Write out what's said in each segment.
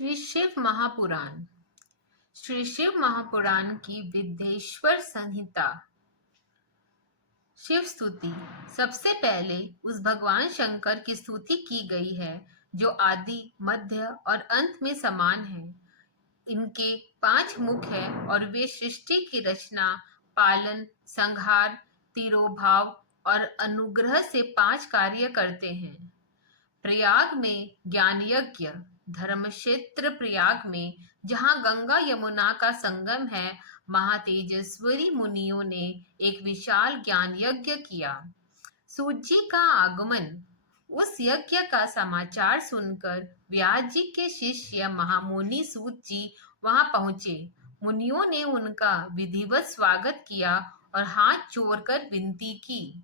श्री शिव महापुराण। श्री शिव महापुराण की विद्येश्वर संहिता। शिव स्तुति। सबसे पहले उस भगवान शंकर की स्तुति की गई है जो आदि, मध्य और अंत में समान है। इनके 5 मुख है और वे सृष्टि की रचना, पालन, संहार, तिरोभाव और अनुग्रह से 5 कार्य करते हैं। प्रयाग में ज्ञान यज्ञ। धर्म क्षेत्र प्रयाग में जहाँ गंगा यमुना का संगम है, वहां तेजस्वी मुनियों ने एक विशाल ज्ञान यज्ञ किया। सूत जी का आगमन। उस यज्ञ का समाचार सुनकर व्यास जी के शिष्य महामुनि सूत जी वहां पहुंचे। मुनियों ने उनका विधिवत स्वागत किया और हाथ जोड़कर विनती की।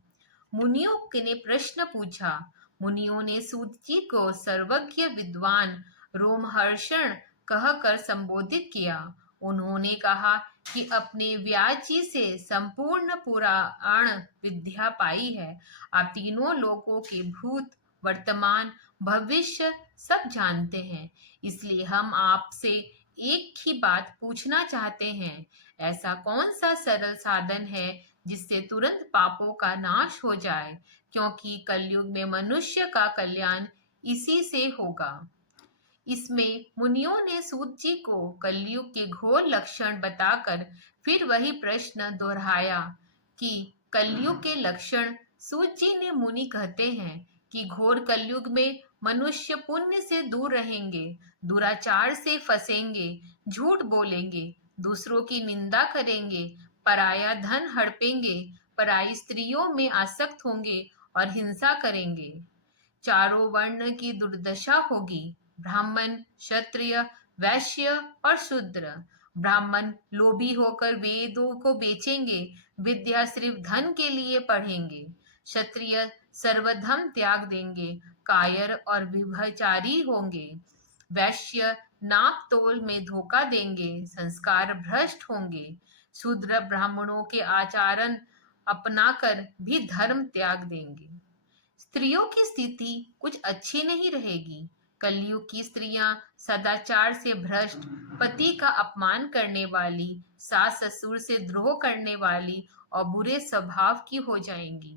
मुनियों ने प्रश्न पूछा। मुनियों ने सूत जी को सर्वज्ञ, विद्वान, रोमहर्षण कहकर संबोधित किया। उन्होंने कहा कि अपने व्यास जी से संपूर्ण पुराण विद्या पाई है। आप तीनों लोकों के भूत, वर्तमान, भविष्य सब जानते हैं। इसलिए हम आपसे एक ही बात पूछना चाहते हैं। ऐसा कौन सा सरल साधन है जिससे तुरंत पापों का नाश हो जाए, क्योंकि कलयुग में मनुष्य का कल्याण इसी से होगा। इसमें मुनियों ने सूत जी को कलयुग के घोर लक्षण बताकर फिर वही प्रश्न दोहराया कि कलयुग के लक्षण। सूत जी ने मुनि कहते हैं कि घोर कलयुग में मनुष्य पुण्य से दूर रहेंगे, दुराचार से फंसेंगे, झूठ बोलेंगे, दूसरों की निंदा करेंगे, पराया धन हड़पेंगे, पराई स्त्रियों में आसक्त होंगे और हिंसा करेंगे। चारों वर्ण की दुर्दशा होगी। ब्राह्मण, क्षत्रिय, वैश्य और शूद्र। ब्राह्मण लोभी होकर वेदों को बेचेंगे, विद्या सिर्फ धन के लिए पढ़ेंगे। क्षत्रिय सर्वधर्म त्याग देंगे, कायर और विभचारी होंगे। वैश्य नाप तोल में धोखा देंगे, संस्कार भ्रष्ट होंगे। शूद्र ब्राह्मणों के आचरण अपनाकर भी धर्म त्याग देंगे। स्त्रियों की स्थिति कुछ अच्छी नहीं रहेगी। कलयुग की स्त्रियां सदाचार से भ्रष्ट, पति का अपमान करने वाली, सास ससुर से द्रोह करने वाली और बुरे स्वभाव की हो जाएंगी।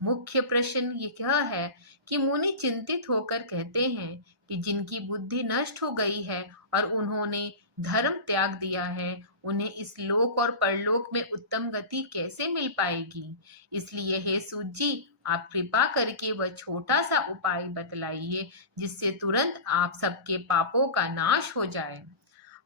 मुख्य प्रश्न यह है कि मुनि चिंतित होकर कहते हैं कि जिनकी बुद्धि नष्ट हो गई है और उन्होंने धर्म त्याग दिया है, उन्हें इस लोक और परलोक में उत्तम गति कैसे मिल पाएगी। इसलिए हे सूत जी, आप कृपा करके वह छोटा सा उपाय बतलाइए जिससे तुरंत आप सबके पापों का नाश हो जाए।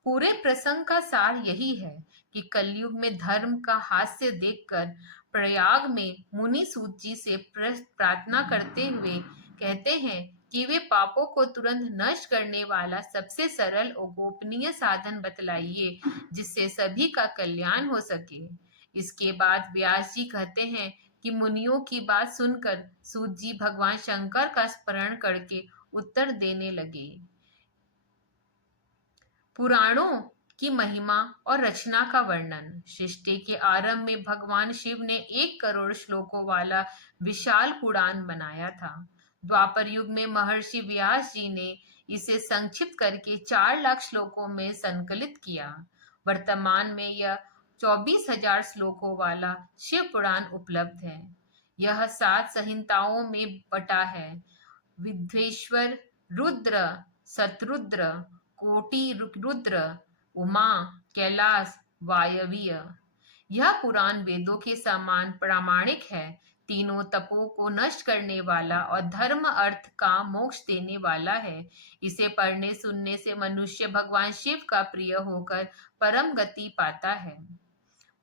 पूरे प्रसंग का सार यही है कि कलयुग में धर्म का हास्य देखकर प्रयाग में मुनि सूत जी से प्रार्थना करते हुए कहते हैं कि वे पापों को तुरंत नष्ट करने वाला सबसे सरल और गोपनीय साधन बतलाइए जिससे सभी का कल्याण हो सके। इसके बाद व्यास जी कहते हैं कि मुनियों की बात सुनकर सूत जी भगवान शंकर का स्मरण करके उत्तर देने लगे। पुराणों की महिमा और रचना का वर्णन। सृष्टि के आरंभ में भगवान शिव ने 1 करोड़ श्लोकों वाला विशाल पुराण बनाया था। द्वापर युग में महर्षि व्यास जी ने इसे संक्षिप्त करके 4 लाख श्लोकों में संकलित किया। वर्तमान में यह 24,000 श्लोकों वाला शिव पुराण उपलब्ध है। यह 7 संहिताओं में बटा है। विद्वेश्वर, रुद्र, शतरुद्र, कोटि रुद्र, उमा, कैलाश, वायवीय। यह पुराण वेदों के समान प्रामाणिक है। तीनों तपों को नष्ट करने वाला और धर्म, अर्थ का मोक्ष देने वाला है। इसे पढ़ने सुनने से मनुष्य भगवान शिव का प्रिय होकर परम गति पाता है।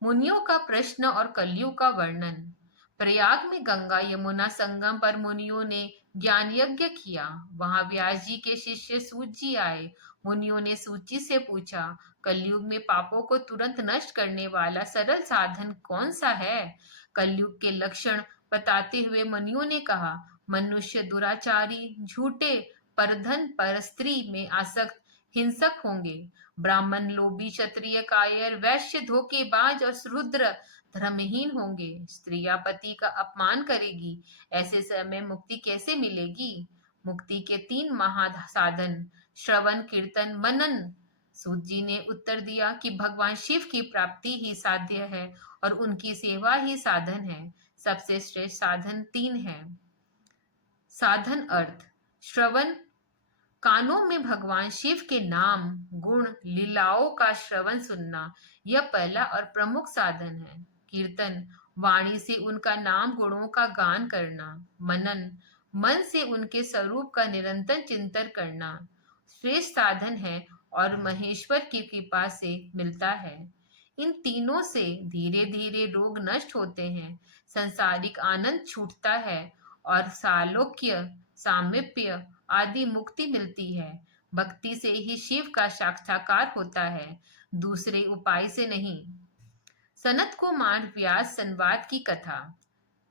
मुनियों का प्रश्न और कलयुग का वर्णन। प्रयाग में गंगा यमुना संगम पर मुनियों ने ज्ञान यज्ञ किया। वहां व्यास जी के शिष्य सूत जी आए। मुनियों ने सूत जी से पूछा, कलयुग में पापों को तुरंत नष्ट करने वाला सरल साधन कौन सा है। कलयुग के लक्षण बताते हुए मुनियों ने कहा, मनुष्य दुराचारी, झूठे, परधन पर स्त्री में आसक्त, हिंसक होंगे। ब्राह्मण लोभी, क्षत्रिय कायर, वैश्य धोखेबाज और शूद्र धर्महीन होंगे। स्त्रियां पति का अपमान करेगी। ऐसे समय मुक्ति कैसे मिलेगी। मुक्ति के 3 महासाधन श्रवण, कीर्तन, मनन? सूत जी ने उत्तर दिया कि भगवान शिव की प्राप्ति ही साध्य है और उनकी सेवा ही साधन है। सबसे श्रेष्ठ साधन तीन है। साधन अर्थ: श्रवण, कानों में भगवान शिव के नाम, गुण, लीलाओं का श्रवण सुनना, यह पहला और प्रमुख साधन है। कीर्तन, वाणी से उनका नाम गुणों का गान करना। मनन, मन से उनके स्वरूप का निरंतर चिंतन करना श्रेष्ठ साधन है और महेश्वर की कृपा से मिलता है। इन तीनों से धीरे धीरे रोग नष्ट होते हैं, संसारिक आनंद छूटता है और सालोक्य, सामीप्य आदि मुक्ति मिलती है। भक्ति से ही शिव का साक्षात्कार होता है, दूसरे उपाय से नहीं। सनत कुमार व्यास संवाद की कथा।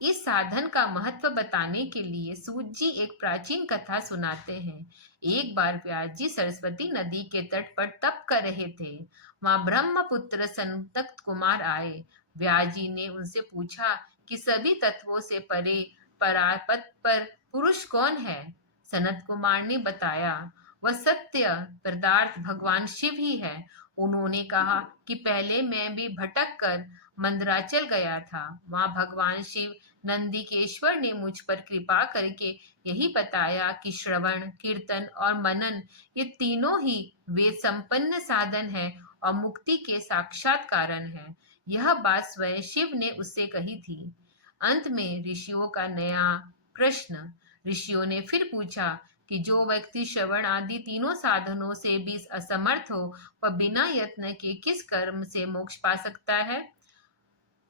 इस साधन का महत्व बताने के लिए सूत जी एक प्राचीन कथा सुनाते हैं। एक बार व्यास जी सरस्वती नदी के तट पर तप कर रहे थे। वहां ब्रह्मपुत्र सनत कुमार आए। व्यास जी ने उनसे पूछा कि सभी तत्वों से परे परापत पर पुरुष कौन है? सनत कुमार ने बताया, वह सत्य पदार्थ भगवान शिव ही है। उन्होंने कहा कि पहले मैं भी भटक कर मंदराचल गया था। वहां भगवान शिव नंदिकेश्वर ने मुझ पर कृपा करके यही बताया कि श्रवण, कीर्तन और मनन ये तीनों ही वेद संपन्न साधन है और मुक्ति के साक्षात कारण है। यह बात स्वयं शिव ने उससे कही थी। अंत में ऋषियों का नया प्रश्न। ऋषियों ने फिर पूछा कि जो व्यक्ति श्रवण आदि तीनों साधनों से भी असमर्थ हो, वह बिना यत्न के किस कर्म से मोक्ष पा सकता है?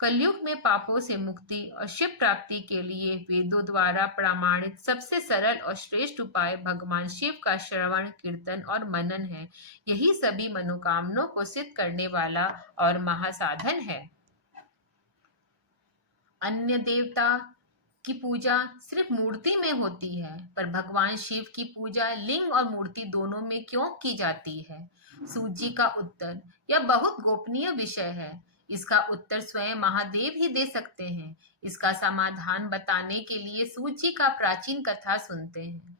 कलयुग में पापों से मुक्ति और शिव प्राप्ति के लिए वेदों द्वारा प्रमाणित सबसे सरल और श्रेष्ठ उपाय भगवान शिव का श्रवण, कीर्तन और मनन है। यही सभी मनोकामनाओं को सिद्ध करने वाला और महासाधन है। अन्य देवता की पूजा सिर्फ मूर्ति में होती है, पर भगवान शिव की पूजा लिंग और मूर्ति दोनों में क्यों की जाती है? सूत जी का उत्तर: यह बहुत गोपनीय विषय है। इसका उत्तर स्वयं महादेव ही दे सकते हैं। इसका समाधान बताने के लिए सूत जी का प्राचीन कथा सुनते हैं।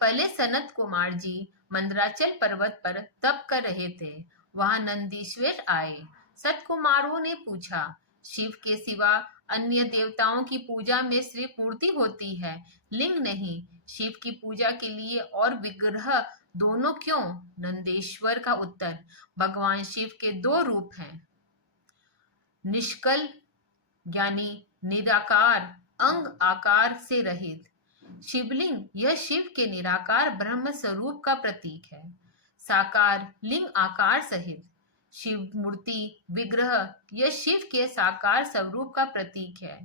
पहले सनत कुमार जी मंदराचल पर्वत पर तप कर रहे थे। वहां नंदीश्वर आए। सतकुमारों ने पूछा, शिव के सिवा अन्य देवताओं की पूजा में सिर्फ मूर्ति होती है, लिंग नहीं। शिव की पूजा के लिए और विग्रह दोनों क्यों? नंदेश्वर का उत्तर: भगवान शिव के दो रूप हैं, निष्कल यानी निराकार, अंग आकार से रहित। शिवलिंग यह शिव के निराकार ब्रह्म स्वरूप का प्रतीक है। साकार लिंग आकार सहित। शिव मूर्ति विग्रह यह शिव के साकार स्वरूप का प्रतीक है।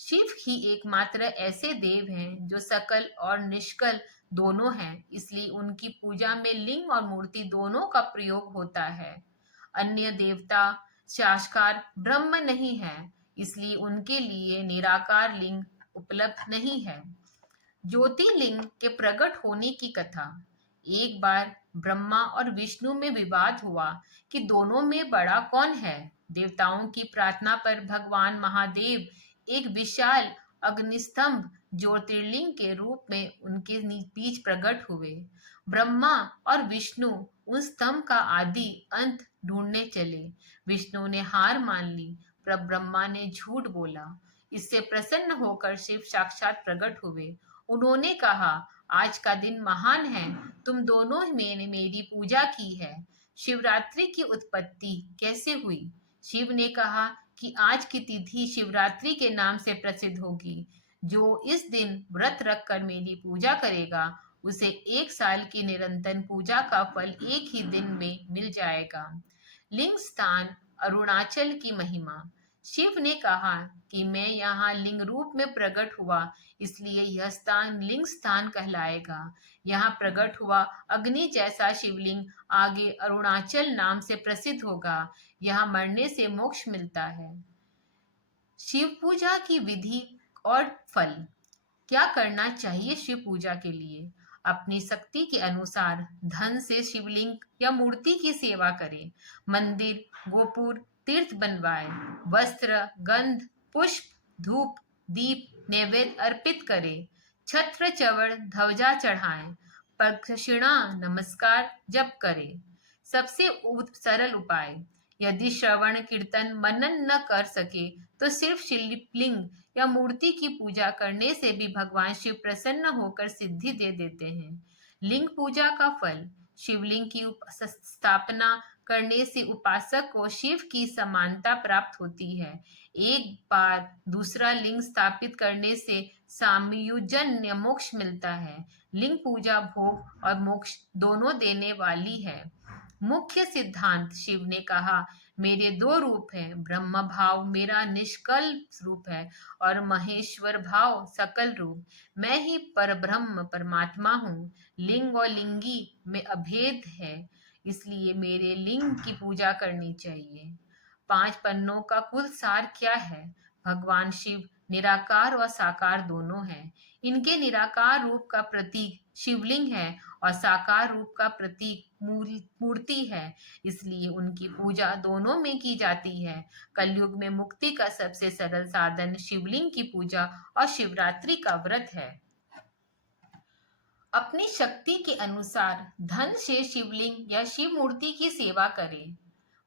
शिव ही एकमात्र ऐसे देव हैं जो सकल और निष्कल दोनों हैं, इसलिए उनकी पूजा में लिंग और मूर्ति दोनों का प्रयोग होता है। अन्य देवता साकार ब्रह्म नहीं है, इसलिए उनके लिए निराकार लिंग उपलब्ध नहीं है। ज्योतिर्लिंग के प्रकट होने की कथा। एक बार ब्रह्मा और विष्णु में विवाद हुआ कि दोनों में बड़ा कौन है। देवताओं की प्रार्थना पर भगवान महादेव एक विशाल अग्निस्तंभ ज्योतिर्लिंग के रूप में उनके बीच प्रकट हुए। ब्रह्मा और विष्णु उस स्तंभ का आदि अंत ढूंढने चले। विष्णु ने हार मान ली, पर ब्रह्मा ने झूठ बोला। इससे प्रसन्न होकर शिव साक्षात प्रकट हुए। उन्होंने कहा, आज का दिन महान है, तुम दोनों ने मेरी पूजा की है। शिवरात्रि की उत्पत्ति कैसे हुई? शिव ने कहा कि आज की तिथि शिवरात्रि के नाम से प्रसिद्ध होगी। जो इस दिन व्रत रखकर मेरी पूजा करेगा, उसे 1 साल की निरंतर पूजा का फल एक ही दिन में मिल जाएगा। लिंग स्थान अरुणाचल की महिमा। शिव ने कहा कि मैं यहाँ लिंग रूप में प्रकट हुआ, इसलिए यह स्थान लिंग स्थान कहलाएगा। यहाँ प्रकट हुआ अग्नि जैसा शिवलिंग आगे अरुणाचल नाम से प्रसिद्ध होगा। यहाँ मरने से मोक्ष मिलता है। शिव पूजा की विधि और फल। क्या करना चाहिए शिव पूजा के लिए? अपनी शक्ति के अनुसार धन से शिवलिंग या मूर्ति की सेवा करें। मंदिर, गोपुर, तीर्थ बनवाएं। वस्त्र, गंध, पुष्प, धूप, दीप, नैवेद्य अर्पित करें। छत्र, चवड़, ध्वजा चढ़ाएं। प्रदक्षिणा नमस्कार जप करें। सबसे सरल उपाय, यदि श्रवण कीर्तन मनन न कर सके तो सिर्फ शिवलिंग या मूर्ति की पूजा करने से भी भगवान शिव प्रसन्न होकर सिद्धि दे देते हैं। लिंग पूजा का फल, शिवलिंग की स्थापना करने से उपासक को शिव की समानता प्राप्त होती है। एक बार दूसरा लिंग स्थापित करने से सामयुजन्य मोक्ष मिलता है। लिंग पूजा भोग और मोक्ष दोनों देने वाली है। मुख्य सिद्धांत, शिव ने कहा, मेरे दो रूप हैं, ब्रह्म भाव मेरा निष्कल रूप है और महेश्वर भाव सकल रूप। मैं ही परब्रह्म परमात्मा हूँ। लिंग और लिंगी में अभेद है, इसलिए मेरे लिंग की पूजा करनी चाहिए। 5 पन्नों का कुल सार क्या है? भगवान शिव निराकार और साकार दोनों हैं। इनके निराकार रूप का प्रतीक शिवलिंग है और साकार रूप का प्रतीक मूर्ति है, इसलिए उनकी पूजा दोनों में की जाती है। कलयुग में मुक्ति का सबसे सरल साधन शिवलिंग की पूजा और शिवरात्रि का व्रत है। अपनी शक्ति के अनुसार धन से शिवलिंग या शिव मूर्ति की सेवा करें।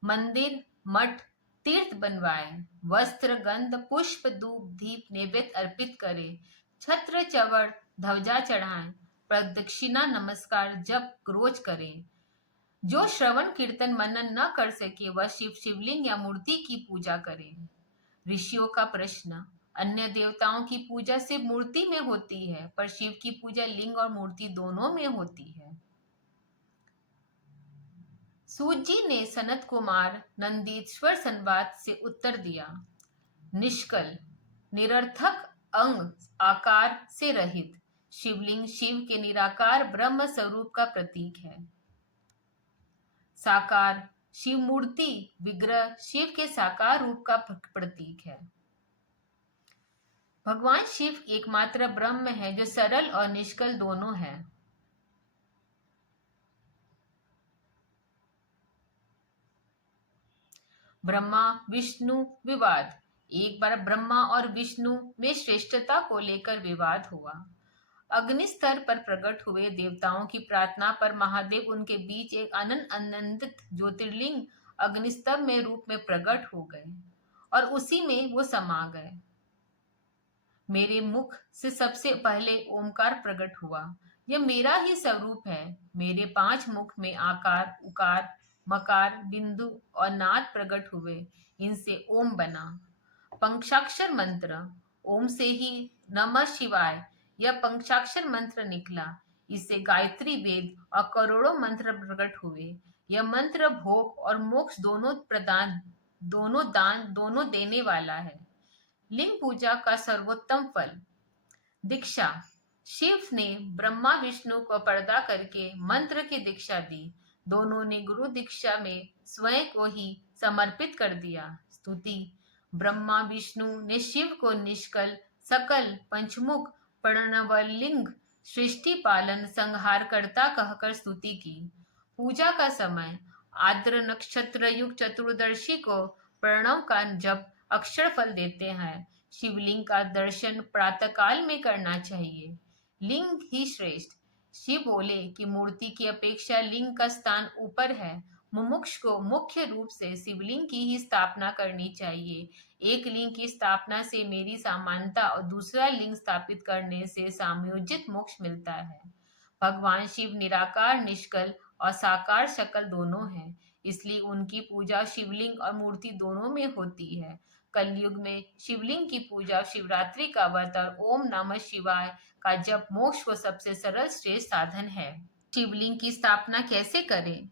मंदिर, मठ, तीर्थ बनवाएं। वस्त्र, गंध, पुष्प, धूप, दीप नैवेद्य अर्पित करें। छत्र, चवड़, ध्वजा चढ़ाएं। प्रदक्षिणा नमस्कार जप रोज करें। जो श्रवण कीर्तन मनन न कर सके वह शिवलिंग या मूर्ति की पूजा करे। ऋषियों का प्रश्न, अन्य देवताओं की पूजा सिर्फ मूर्ति में होती है, पर शिव की पूजा लिंग और मूर्ति दोनों में होती है। सूत जी ने सनत कुमार नंदीश्वर संवाद से उत्तर दिया, निष्कल, निरर्थक, अंग आकार से रहित शिवलिंग शिव के निराकार ब्रह्म स्वरूप का प्रतीक है। साकार शिव मूर्ति विग्रह शिव के साकार रूप का प्रतीक है। भगवान शिव एकमात्र ब्रह्म है जो सरल और निष्कल दोनों है। ब्रह्मा विष्णु विवाद। एक बार ब्रह्मा और विष्णु में श्रेष्ठता को लेकर विवाद हुआ। अग्नि स्तर पर प्रकट हुए देवताओं की प्रार्थना पर महादेव उनके बीच एक अनंत ज्योतिर्लिंग अग्निस्तंभ में रूप में प्रकट हो गए और उसी में वो समा गए। मेरे मुख से सबसे पहले ओमकार प्रकट हुआ। यह मेरा ही स्वरूप है। मेरे 5 मुख में आकार, उकार, मकार, बिंदु और नाद प्रकट हुए। इनसे ओम बना। पंचाक्षर मंत्र, ओम से ही नमः शिवाय यह पंचाक्षर मंत्र निकला। इससे गायत्री वेद और करोड़ों मंत्र प्रकट हुए। यह मंत्र भोग और मोक्ष दोनों देने वाला है। लिंग पूजा का सर्वोत्तम फल, दीक्षा। शिव ने ब्रह्मा विष्णु को पर्दा करके मंत्र की दीक्षा दी। दोनों ने गुरु दीक्षा में स्वयं को ही समर्पित कर दिया। स्तुति, ब्रह्मा विष्णु ने शिव को निष्कल, सकल, पंचमुख, प्रणवलिंग, सृष्टि पालन, संहारकर्ता कहकर स्तुति की। पूजा का समय, आद्र नक्षत्र युक्त चतुर्दशी को प्रणव का जप अक्षर फल देते हैं। शिवलिंग का दर्शन प्रातः काल में करना चाहिए। लिंग ही श्रेष्ठ। शिव बोले कि मूर्ति की अपेक्षा लिंग का स्थान ऊपर है। मुमुक्ष को मुख्य रूप से शिवलिंग की ही स्थापना करनी चाहिए। एक लिंग की स्थापना से मेरी समानता और दूसरा लिंग स्थापित करने से सामयोजित मोक्ष मिलता है। भगवान शिव निराकार, निष्कल और साकार सकल दोनों हैं, इसलिए उनकी पूजा शिवलिंग और मूर्ति दोनों में होती है। कलयुग में शिवलिंग की पूजा, शिवरात्रि का व्रत और ओम नमः शिवाय का जप मोक्ष को सबसे सरल श्रेष्ठ साधन है। शिवलिंग की स्थापना कैसे करें?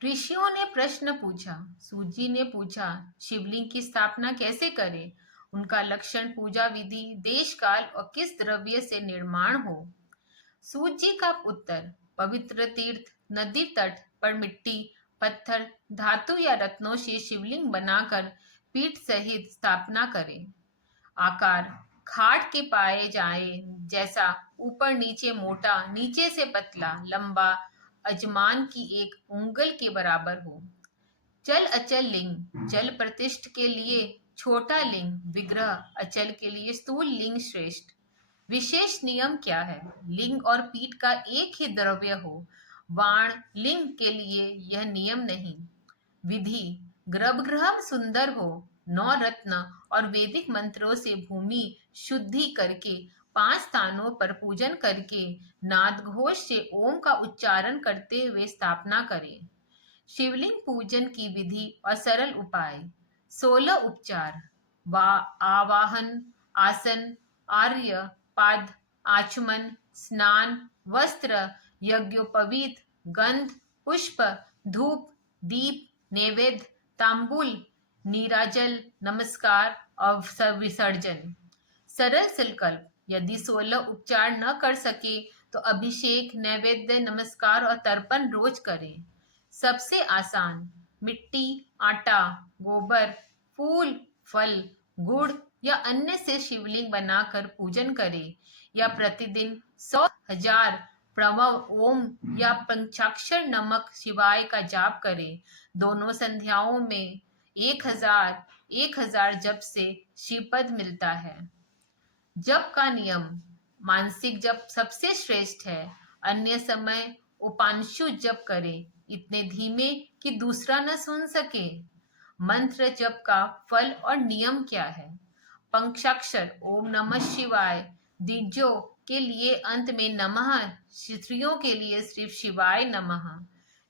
ऋषियों ने प्रश्न पूछा। सूजी ने पूछा, शिवलिंग की स्थापना कैसे करें? उनका लक्षण, पूजा विधि, देश काल और किस द्रव्य से निर्माण हो। सूत जी का उत्तर, पवित्र तीर्थ, नदी तट पर मिट्टी, पत्थर, धातु या रत्नों से शिवलिंग बनाकर पीठ सहित स्थापना करें। आकार, खाट के पाए जाए जैसा ऊपर नीचे मोटा, नीचे से पतला, लंबा, अजमान की एक उंगल के बराबर हो। चल अचल लिंग, जल प्रतिष्ठ के लिए छोटा लिंग, विग्रह अचल के लिए स्थूल लिंग श्रेष्ठ। विशेष नियम क्या है? लिंग और पीठ का एक ही द्रव्य हो। वाण लिंग के लिए यह नियम नहीं। विधि गर्भगृह सुंदर हो, 9 रत्न और वैदिक मंत्रों से भूमि शुद्धि करके 5 स्थानों पर पूजन करके नाद घोष से ओम का उच्चारण करते हुए स्थापना करें। शिवलिंग पूजन की विधि और सरल उपाय। 16 उपचार। वा आवाहन, आसन, आर्य, पाद, आचमन, स्नान, वस्त्र, यज्ञोपवीत, गंध, पुष्प, धूप, दीप, नैवेद्य, तांबूल, नीराजल, नमस्कार और विसर्जन। सरल संकल्प। यदि 16 उपचार न कर सके तो अभिषेक, नैवेद्य, नमस्कार और तर्पण रोज करें। सबसे आसान। मिट्टी, आटा, गोबर, फूल, फल, गुड़ या अन्य से शिवलिंग बनाकर पूजन करें, या प्रतिदिन 100,000 प्रणव ओम या पंचाक्षर नमक शिवाय का जाप करें। दोनों संध्याओं में 1000 जप से श्रीपद मिलता है। जप का नियम। मानसिक जप सबसे श्रेष्ठ है। अन्य समय उपांशु जप करें, इतने धीमे कि दूसरा न सुन सके। मंत्र जप का फल और नियम क्या है? पंचाक्षर ओम नमः शिवाय, द्विजों के लिए अंत में नमः, स्त्रियों के लिए सिर्फ शिवाय नमः।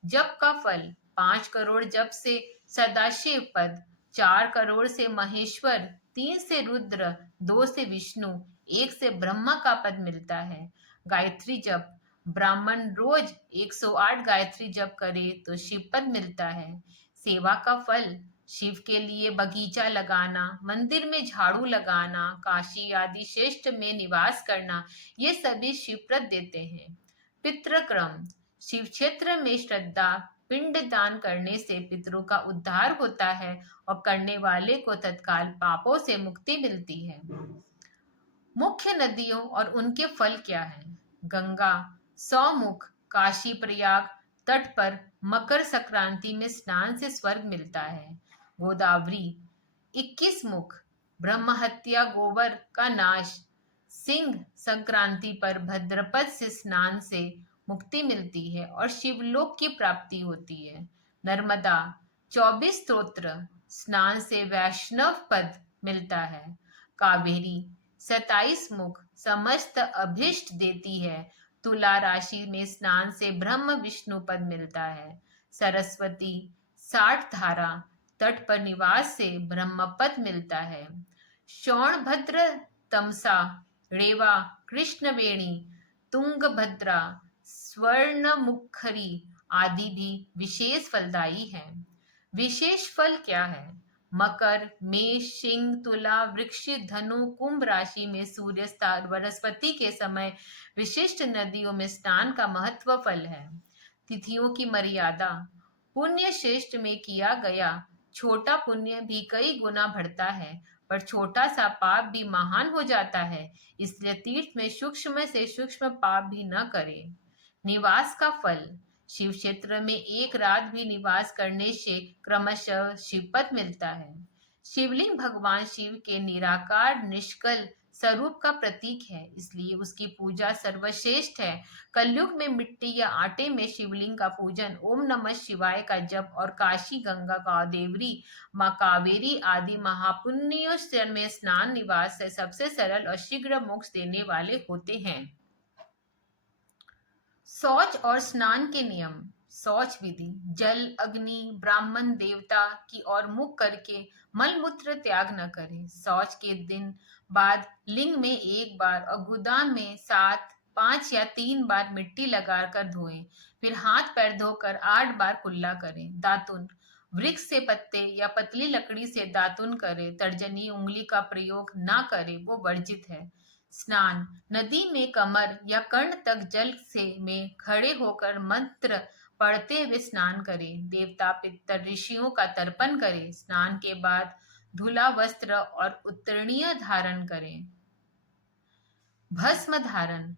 जप का फल। 5 करोड़ जप से सदाशिव पद, 4 करोड़ से महेश्वर, 3 से रुद्र, 2 से विष्णु, 1 से ब्रह्मा का पद मिलता है। गायत्री जप। ब्राह्मण रोज 108 गायत्री जप करे तो शिव पद मिलता है। सेवा का फल। शिव के लिए बगीचा लगाना, मंदिर में झाड़ू लगाना, काशी आदि श्रेष्ठ में निवास करना, ये सभी शिवप्रद देते हैं। पितृक्रम। शिव क्षेत्र में श्रद्धा, पिंड दान करने से पितरों का उद्धार होता है और करने वाले को तत्काल पापों से मुक्ति मिलती है। मुख्य नदियों और उनके फल क्या हैं? गंगा 100 मुख, काशी प्रयाग तट पर मकर संक्रांति में स्नान से स्वर्ग मिलता है। गोदावरी 21 मुख, ब्रह्म हत्या, गोबर का नाश, सिंह संक्रांति पर भद्रपद से स्नान से मुक्ति मिलती है और शिवलोक की प्राप्ति होती है। नर्मदा 24 स्तोत्र, स्नान से वैष्णव पद मिलता है। कावेरी 27 मुख, समस्त अभिष्ट देती है। तुला राशि में स्नान से ब्रह्म विष्णु पद मिलता है। सरस्वती 60 धारा, तट पर निवास से ब्रह्म पद मिलता है। शौणभद्र, तमसा, रेवा, कृष्णवेणी, तुंगभद्रा, स्वर्णमुखरी आदि भी विशेष फलदायी हैं। विशेष फल क्या है? मकर, मेष, सिंह, तुला, वृश्चिक, धनु, कुंभ राशि में सूर्य स्टार बृहस्पति के समय विशिष्ट नदियों में स्नान का महत्व फल है। तिथियों की मर्यादा। पुण्य श्रेष्ठ में किया गया छोटा पुण्य भी कई गुना बढ़ता है, पर छोटा सा पाप भी महान हो जाता है। इसलिए तीर्थ में सूक्ष्म से सूक्ष्म पाप भी न करें। निवास का फल। शिव क्षेत्र में एक रात भी निवास करने से क्रमशः शिवपद मिलता है। शिवलिंग भगवान शिव के निराकार निष्कल स्वरूप का प्रतीक है, इसलिए उसकी पूजा सर्वश्रेष्ठ है। कलयुग में मिट्टी या आटे में शिवलिंग का पूजन, ओम नमः शिवाय का जप और काशी, गंगा, गोदावरी, माँ कावेरी आदि महापुण्यों में स्नान निवास से सबसे सरल और शीघ्र मोक्ष देने वाले होते हैं। शौच और स्नान के नियम। शौच विधि। जल, अग्नि, ब्राह्मण, देवता की ओर मुख करके मलमूत्र त्याग न करें। शौच के दिन बाद लिंग में 1 बार और गुदा में 7, 5 या 3 बार मिट्टी लगाकर धोएं। फिर हाथ पैर धोकर 8 बार कुल्ला करें। दातुन। वृक्ष से पत्ते या पतली लकड़ी से दातुन करें। तर्जनी उंगली का प्रयोग ना करें, वो वर्जित है। स्नान। नदी में कमर या कर्ण तक जल से में खड़े होकर मंत्र पढ़ते हुए स्नान करें। देवता, पितर, ऋषियों का तर्पण करें। स्नान के बाद धुला वस्त्र और उत्तरीय धारण करें। भस्म धारण।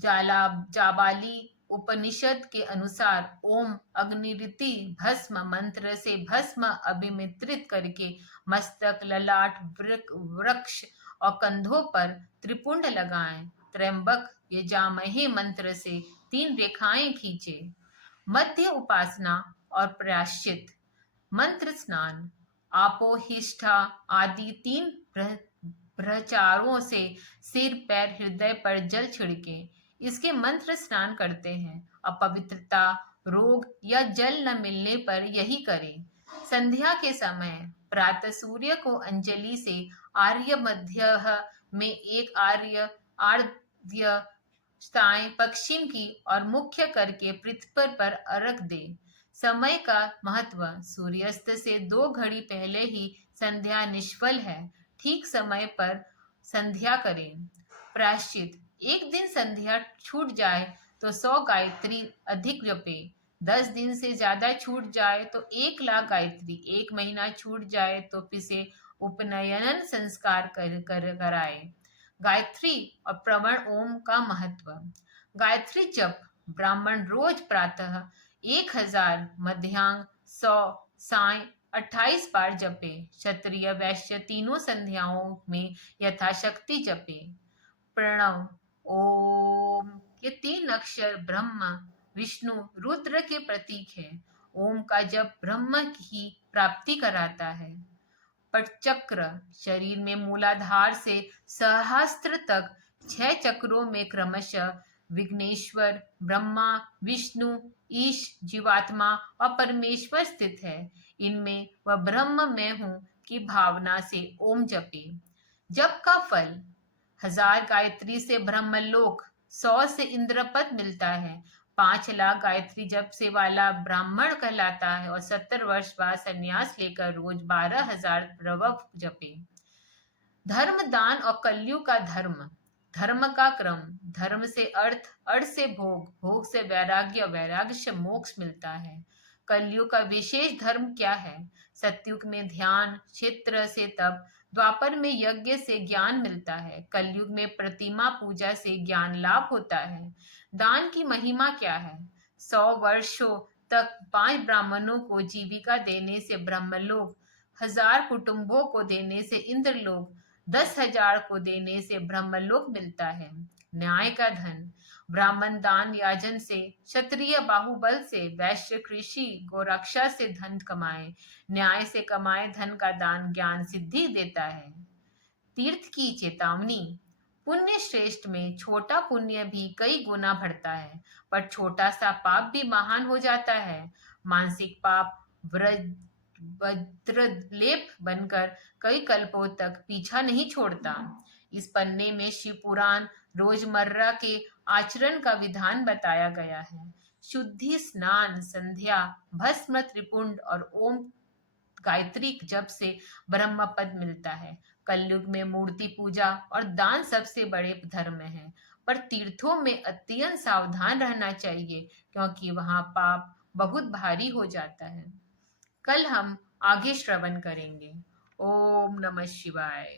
जाबाली उपनिषद के अनुसार ओम अग्निरिति भस्म मंत्र से भस्म अभिमित्रित करके मस्तक, ललाट, वृक्ष और कंधों पर त्रिपुंड लगाएं। त्र्यंबक यजामहे मंत्र से 3 रेखाएं खींचे। मध्य उपासना और प्रायश्चित। मंत्र स्नान। आपोहिष्ठा आदि 3 प्रचारों से सिर, पैर, हृदय पर जल छिड़के इसके मंत्र स्नान करते हैं। अपवित्रता, रोग या जल न मिलने पर यही करें। संध्या के समय प्रातः सूर्य को अंजलि से आर्य मध्य में एक आर्य साय पश्चिम की और मुख्य करके पृथ्वी पर अर्घ दे। समय का महत्व। सूर्यास्त से 2 घड़ी पहले ही संध्या निष्फल है। ठीक समय पर संध्या करें। प्रायश्चित। एक दिन संध्या छूट जाए तो 100 गायत्री अधिक जपे। 10 दिन से ज्यादा छूट जाए तो 1,00,000 गायत्री। 1 महीना छूट जाए तो पिसे उपनयन संस्कार कराए। गायत्री और प्रवण ओम का महत्व। गायत्री जप ब्राह्मण रोज प्रातः 1000, मध्याह्न 100, साय 28 बार जपे। क्षत्रिय वैश्य तीनों संध्याओं में यथाशक्ति जपे। प्रणव ओम। ये 3 अक्षर ब्रह्मा, विष्णु, रुद्र के प्रतीक है। ओम का जप ब्रह्म की प्राप्ति कराता है। पटचक्र शरीर में मूलाधार से सहस्त्र तक 6 चक्रों में क्रमशः विघ्नेश्वर, ब्रह्मा, विष्णु, ईश, जीवात्मा और परमेश्वर स्थित है। इनमें वह ब्रह्म में हूँ की भावना से ओम जपे। जप का फल। 1000 गायत्री से ब्रह्मलोक, 100 से इंद्रपद मिलता है। 5,00,000 गायत्री जप से वाला ब्राह्मण कहलाता है और 70 वर्ष बाद संन्यास लेकर रोज 12,000 प्रवव जपे। धर्म, दान और कलयुग का धर्म। धर्म का क्रम। धर्म से अर्थ, अर्थ से भोग, भोग से वैराग्य, वैराग्य से मोक्ष मिलता है। कलयुग का विशेष धर्म क्या है? सतयुग में ध्यान, क्षेत्र से तप, द्वापर में यज्ञ से ज्ञान मिलता है। कलयुग में प्रतिमा पूजा से ज्ञान लाभ होता है। दान की महिमा क्या है? 100 वर्षों तक 5 ब्राह्मणों को जीविका देने से ब्रह्मलोक, 1000 कुटुंबों को देने से इंद्रलोक, 10,000 को देने से ब्रह्मलोक मिलता है। न्याय का धन। ब्राह्मण दान याजन से, क्षत्रिय बाहुबल से, वैश्य कृषि गोरक्षा से धन कमाए। न्याय से कमाए धन का दान ज्ञान सिद्धि देता है। तीर्थ की चेतावनी। पुण्य श्रेष्ठ में छोटा पुण्य भी कई गुना बढ़ता है, पर छोटा सा पाप भी महान हो जाता है। मानसिक पाप वज्रलेप बनकर कई कल्पों तक पीछा नहीं छोड़ता। इस पन्ने में शिव पुराण रोजमर्रा के आचरण का विधान बताया गया है। शुद्धि, स्नान, संध्या, भस्म, त्रिपुंड और ओम गायत्री जप से ब्रह्म पद मिलता है। कलयुग में मूर्ति पूजा और दान सबसे बड़े धर्म हैं, पर तीर्थों में अत्यंत सावधान रहना चाहिए क्योंकि वहां पाप बहुत भारी हो जाता है। कल हम आगे श्रवण करेंगे। ओम नमः शिवाय।